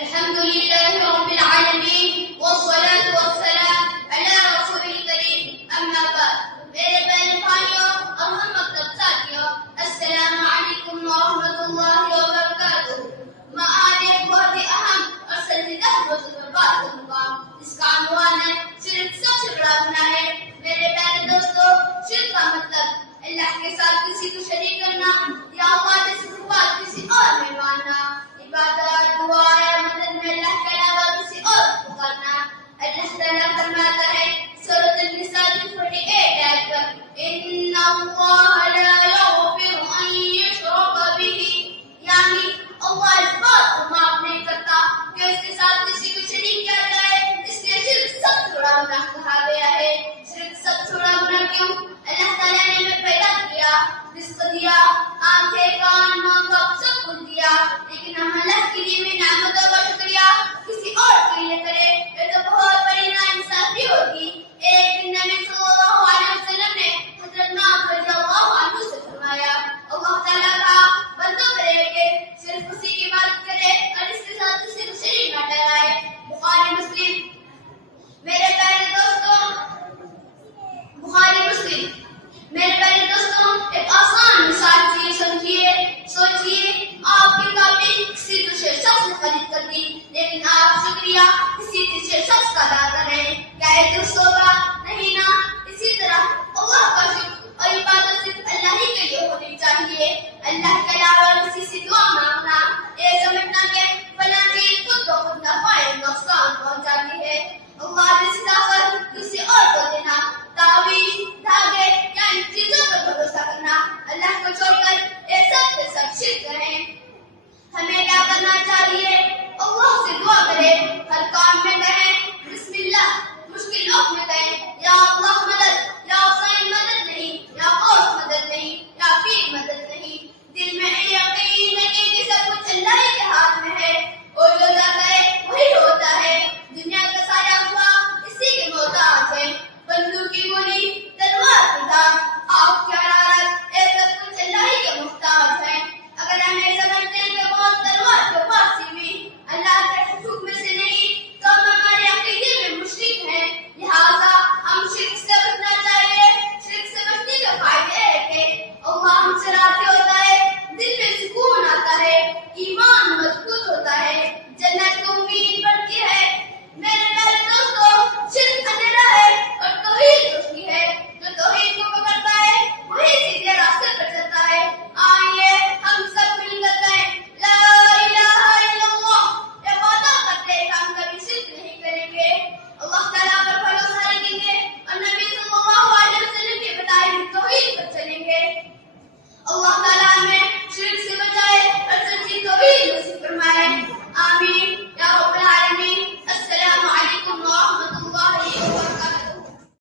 الحمد لله رب العالمين والصلاة والسلام على رسول الكريم أما بعد میرے بہن بھائیوں اور ہم مکتب ساتھیوں السلام علیکم ورحمۃ اللہ وبرکاتہ. میں آج ایک بہت ہی اہم اور سنجیدہ موضوع پر بات کروں گا. اس کا عنوان ہے شرک سب سے بڑا گناہ ہے. میرے بہن دوستو، شرک کا مطلب اللہ کے ساتھ کسی کو شریک کرنا یا اللہ کے صفات کسی اور میں ماننا. عبادت، دعا یا مدد میں اللہ کے علاوہ کسی اور کو کرنا. اللہ تعالیٰ فرماتا ہے سورۃ النساء 48 آیت پر ان اللہ لا یغفر ان یشرک بہ، یعنی اللہ اس بات کو معاف نہیں کرتا کہ اس کے ساتھ کسی کو شریک کیا جائے. اس لیے شرک سب سے بڑا گناہ کہا گیا ہے. شرک سب سے بڑا گناہ کیوں؟ اللہ تعالیٰ نے ہمیں پیدا کیا، رزق دیا، آنکھیں، کان، ناک سب کچھ دیا، لیکن ہم اللہ کے لیے میں نعمتوں کا شکریہ کسی اور کے لیے کرے یہ تو بہت بڑی ناانصافی ہوگی. ایک دن نبی صلی اللہ علیہ وسلم نے حضرت معاذ رضی اللہ عنہ سے فرمایا اللہ تعالیٰ کا بندہ کرے کہ صرف اسی کی عبادت کرے اور اس کے ساتھ کسی کو شریک نہ ٹھہرائے. بخاری مسلم. میرے پیارے دوستوں، بخاری مسلم. میرے پیارے دوستوں، ایک آسان مثال سے سوچئے آپ کی کاپی کسی دوسرے شخص نے خرید کر دی، لیکن آپ شکریہ کسی تیسرے شخص کا ادا کریں. کیا یہ درست ہوگا؟ نہیں نا. اسی طرح اللہ کا شکر اور عبادت صرف اللہ ہی کے لیے ہونی چاہیے. اللہ کے علاوہ کسی سے دعا مانگنا، یہ سمجھنا کہ فلاں چیز خود کو خود نفع یا نقصان پہنچاتی ہے. اللہ جیسی طاقت کسی اور کو دینا، تعویذ، دھاگے یا ان چیزوں پر بھروسہ کرنا اللہ کو چھوڑ کر یہ سب کے سب شرک ہیں. ہمیں کیا کرنا چاہیے؟ اللہ سے دعا کریں، ہر کام میں کہیں بسم اللہ، مشکلوں میں کہیں یا اللہ